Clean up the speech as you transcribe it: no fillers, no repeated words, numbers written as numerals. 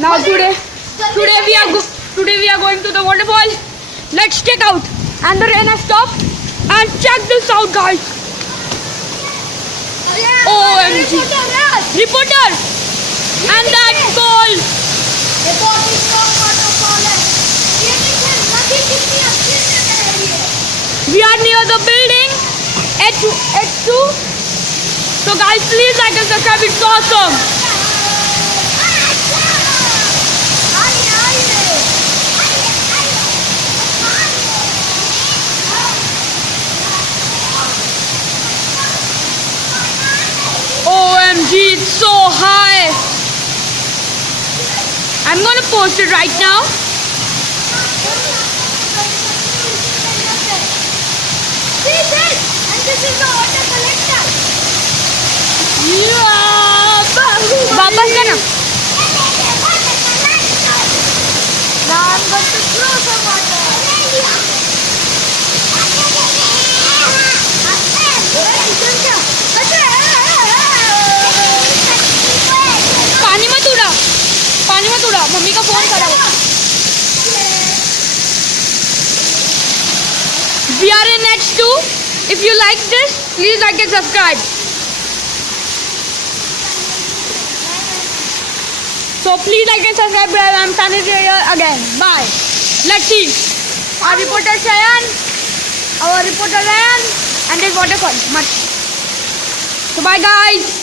Now today we are going to the waterfall. Let's check out. And the rain has stopped. And check this out, guys. OMG. Reporter. And that's cold. We are near the building H2. So guys, please like and subscribe. It's awesome. OMG, it's so high. I'm gonna post it right now. See this? And this is the water collector. Baba sana. Now I'm going to throw some water. पानी मत उड़ा mummy का phone खराब है We are in H2. If you like this, please like and subscribe. So please like and subscribe, brother. I'm standing here again. Bye. Let's see. Our reporter Shayan, and this waterfall. Much. So bye guys.